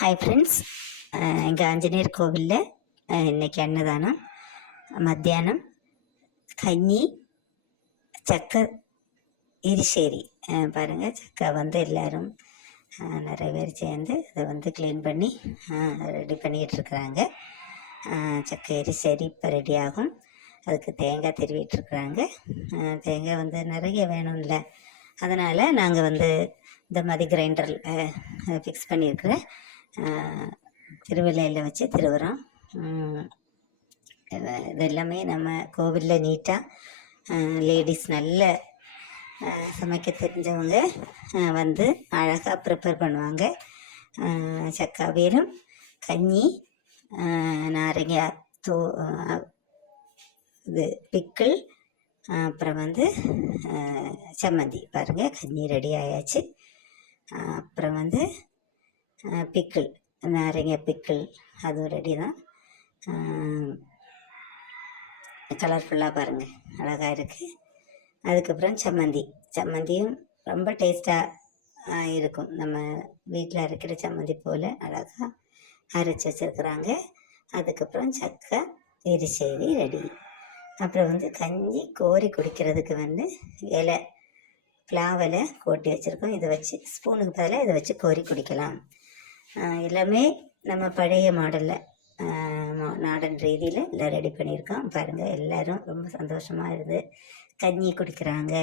Hi friends, எங்கள் ஆஞ்சநேயர் கோவிலில் இன்றைக்கி அன்னதானம். மத்தியானம் கஞ்சி, சக்கை எரிசேரி. பாருங்கள், சக்கை வந்து எல்லோரும் நிறைய பேர் சேர்ந்து அதை க்ளீன் பண்ணி ரெடி பண்ணிகிட்ருக்குறாங்க. சக்கை எரிசேரி இப்போ ரெடி ஆகும். அதுக்கு தேங்காய் திருவிட்டுருக்குறாங்க. தேங்காய் நிறைய வேணும்ல, அதனால் நாங்கள் இந்த மாதிரி கிரைண்டரில் ஃபிக்ஸ் பண்ணியிருக்கிறேன். திருவிழையில் வச்சு திருவுறோம். இது எல்லாமே நம்ம கோவிலில் நீட்டாக லேடிஸ் நல்ல சமைக்க தெரிஞ்சவங்க அழகாக ப்ரிப்பேர் பண்ணுவாங்க. சக்காவியலும் கஞ்சி, நாரங்காய் இது பிக்கிள், அப்புறம் சம்மந்தி. பாருங்கள், கஞ்சி ரெடி ஆயாச்சு. அப்புறம் பிக்கிள், நாரங்காய் பிக்கிள், அதுவும் ரெடி தான். கலர்ஃபுல்லாக பாருங்கள், அழகாக இருக்குது. அதுக்கப்புறம் சம்மந்தியும் ரொம்ப டேஸ்ட்டாக இருக்கும். நம்ம வீட்டில் அரைக்கிற சம்மந்தி போல் அழகாக அரைச்சி வச்சுருக்குறாங்க. அதுக்கப்புறம் சக்கை எரிசேரி ரெடி. அப்புறம் கஞ்சி கோரி குடிக்கிறதுக்கு இலை ஃப்ளாவில் கோட்டி வச்சுருக்கோம். இதை வச்சு ஸ்பூனுக்கு பதிலாக இதை வச்சு கோரி குடிக்கலாம். எல்லாமே நம்ம பழைய மாடலில் மாடர்ன் ரீதியில் எல்லாம் ரெடி பண்ணியிருக்கோம். பாருங்கள், எல்லோரும் ரொம்ப சந்தோஷமாக இருந்து கஞ்சி குடிக்கிறாங்க.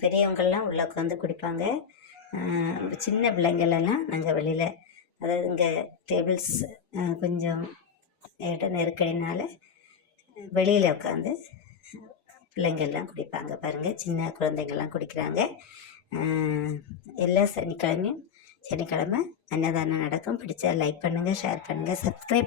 பெரியவங்கள்லாம் உள்ளே உட்காந்து குடிப்பாங்க. சின்ன பிள்ளைங்களெல்லாம் நாங்கள் வெளியில், அதாவது இங்கே டேபிள்ஸ் கொஞ்சம் இடம் நெருக்கடினால வெளியில் உட்காந்து பிள்ளைங்கள்லாம் குடிப்பாங்க. பாருங்கள், சின்ன குழந்தைங்கள்லாம் குடிக்கிறாங்க. எல்லா சனிக்கிழமை அன்னதானம் நடக்கும். பிடிச்சா லைக் பண்ணுங்கள், ஷேர் பண்ணுங்கள், சப்ஸ்கிரைப்